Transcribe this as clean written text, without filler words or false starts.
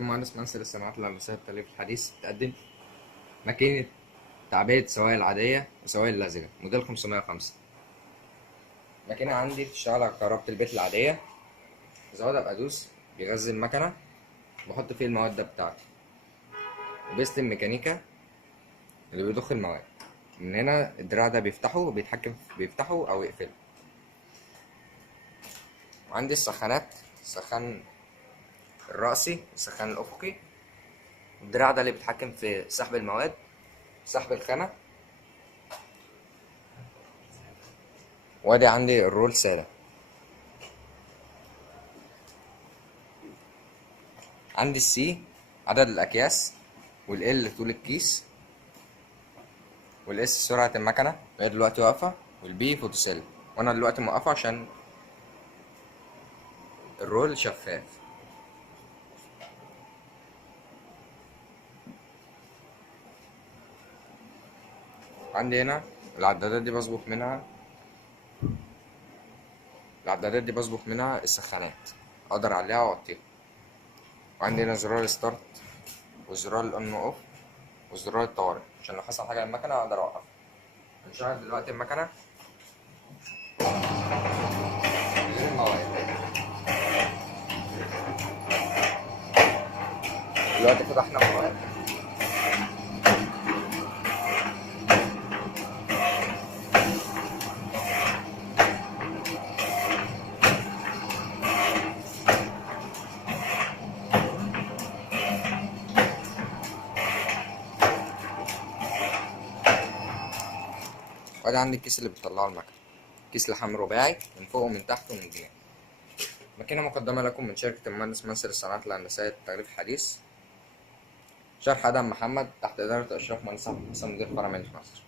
المهندس منصر للصناعات الهندسية التأليف الحديث تقدم ماكينة تعبئة سوائل عادية وسوائل لزجة موديل 505. الماكينة عندي بتشتغل على كهرباء البيت العادية. بزود أبقى أدوس بيغذي المكنة، بحط فيه المواد بتاعتي، وبيست الميكانيكا اللي بيضخ المواد. من هنا الدراع ده بيفتحه وبيتحكم بيفتحه أو يقفله. وعندي السخانات، السخان الرأسي والسخان الأفقي. الدراع ده اللي بيتحكم في سحب المواد، سحب الخامة. وادي عندي الرول سادة. عندي السي عدد الأكياس، والال طول الكيس، والاس سرعة المكنة وهي دلوقتي واقفة، والبي فوتوسيل وانا دلوقتي موقفة عشان الرول شفاف. عندي هنا العدادات دي بظبط منها السخانات، اقدر اعليها واوطيها. وعندي هنا زرار الستارت وزرار الاون اوف وزرار الطوارئ عشان لو حصل حاجة للمكنة اقدر اوقفها. هنشغل دلوقتي المكنة غير المواعيد. دلوقتي فتحنا المواد، وادي عندي الكيس اللي بتطلعه المكنة، كيس لحام رباعي من فوق ومن تحت ومن الجناب. ماكينة مقدمة لكم من شركة المهندس منصر للصناعات الهندسية التغليف الحديث. شرح آدم محمد تحت إدارة إشراف مهندس أحمد حسن مدير فرع مدينة نصر.